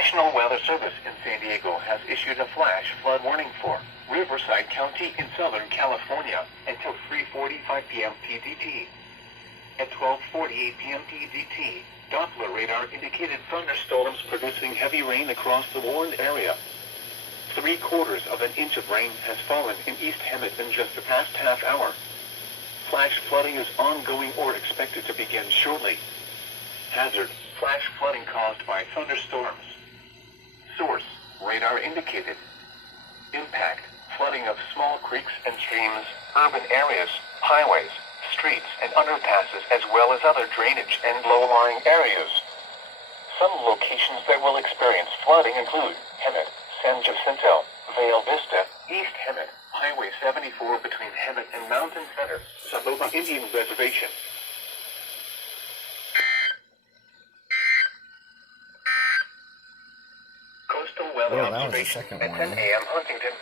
National Weather Service in San Diego has issued a flash flood warning for Riverside County in Southern California until 3:45 p.m. PDT. At 12:48 p.m. PDT, Doppler radar indicated thunderstorms producing heavy rain across the warned area. 3/4 of an inch of rain has fallen in East Hemet in just the past half hour. Flash flooding is ongoing or expected to begin shortly. Hazard: flash flooding caused by thunderstorms. Source: radar indicated. Impact: flooding of small creeks and streams, urban areas, highways, streets and underpasses, as well as other drainage and low-lying areas. Some locations that will experience flooding include Hemet, San Jacinto, Valle Vista, East Hemet, Highway 74 between Hemet and Mountain Center, Saboba Indian Reservation. Coastal Weather Well, that was the Observation second at 10 one. a.m. Huntington